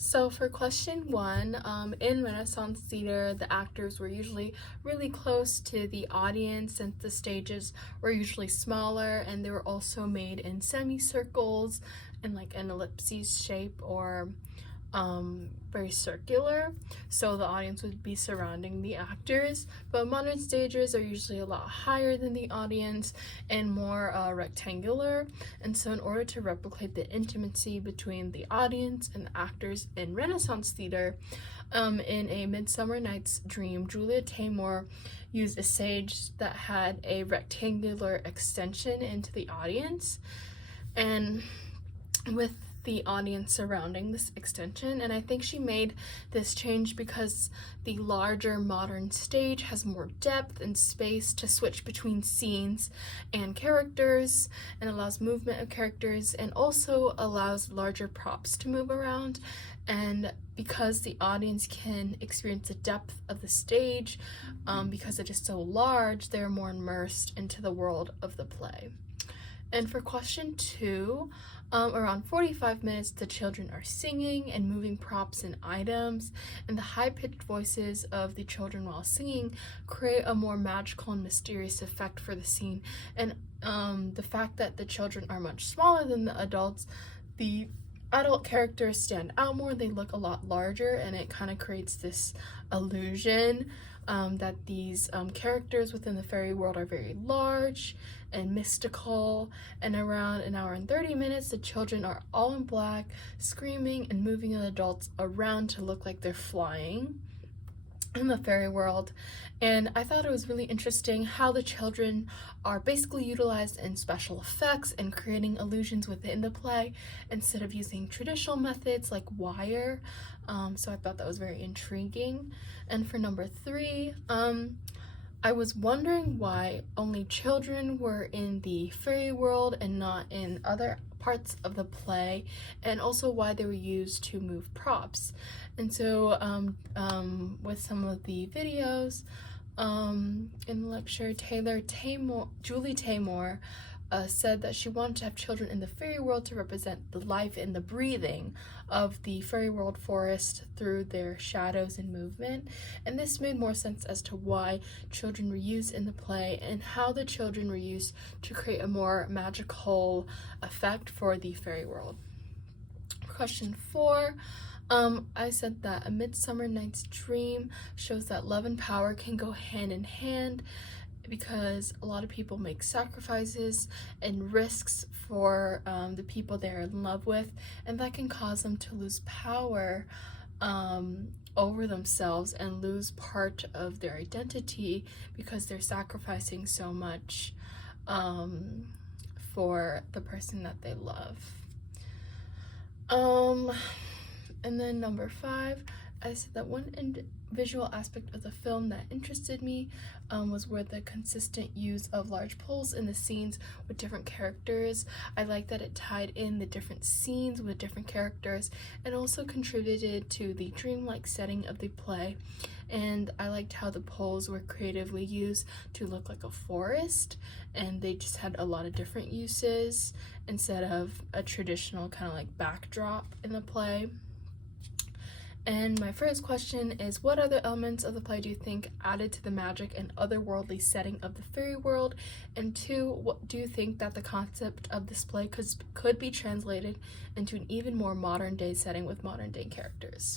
So for question one, in Renaissance theater, the actors were usually really close to the audience since the stages were usually smaller, and they were also made in semicircles in like an ellipses shape or very circular, so the audience would be surrounding the actors. But modern stages are usually a lot higher than the audience and more rectangular, and so in order to replicate the intimacy between the audience and the actors in Renaissance theater, in A Midsummer Night's Dream, Julia Taymor used a stage that had a rectangular extension into the audience, and with the audience surrounding this extension. And I think she made this change because the larger modern stage has more depth and space to switch between scenes and characters, and allows movement of characters, and also allows larger props to move around. And because the audience can experience the depth of the stage, because it is so large, they're more immersed into the world of the play. And for question two, around 45 minutes, the children are singing and moving props and items, and the high-pitched voices of the children while singing create a more magical and mysterious effect for the scene. And the fact that the children are much smaller than the adult characters stand out more. They look a lot larger, and it kind of creates this illusion that these characters within the fairy world are very large and mystical. And around an hour and 30 minutes, the children are all in black, screaming and moving the adults around to look like they're flying in the fairy world. And I thought it was really interesting how the children are basically utilized in special effects and creating illusions within the play instead of using traditional methods like wire. So I thought that was very intriguing. And for number three, I was wondering why only children were in the fairy world and not in other parts of the play, and also why they were used to move props. And so with some of the videos in the lecture, Julie Taymor said that she wanted to have children in the fairy world to represent the life and the breathing of the fairy world forest through their shadows and movement. And this made more sense as to why children were used in the play and how the children were used to create a more magical effect for the fairy world. Question four, I said that A Midsummer Night's Dream shows that love and power can go hand in hand, because a lot of people make sacrifices and risks for the people they're in love with, and that can cause them to lose power over themselves and lose part of their identity because they're sacrificing so much for the person that they love. And then number five, I said that one visual aspect of the film that interested me was where the consistent use of large poles in the scenes with different characters. I like that it tied in the different scenes with different characters and also contributed to the dreamlike setting of the play. And I liked how the poles were creatively used to look like a forest, and they just had a lot of different uses instead of a traditional kind of like backdrop in the play. And my first question is, what other elements of the play do you think added to the magic and otherworldly setting of the fairy world? And two, what do you think that the concept of this play could be translated into an even more modern day setting with modern day characters?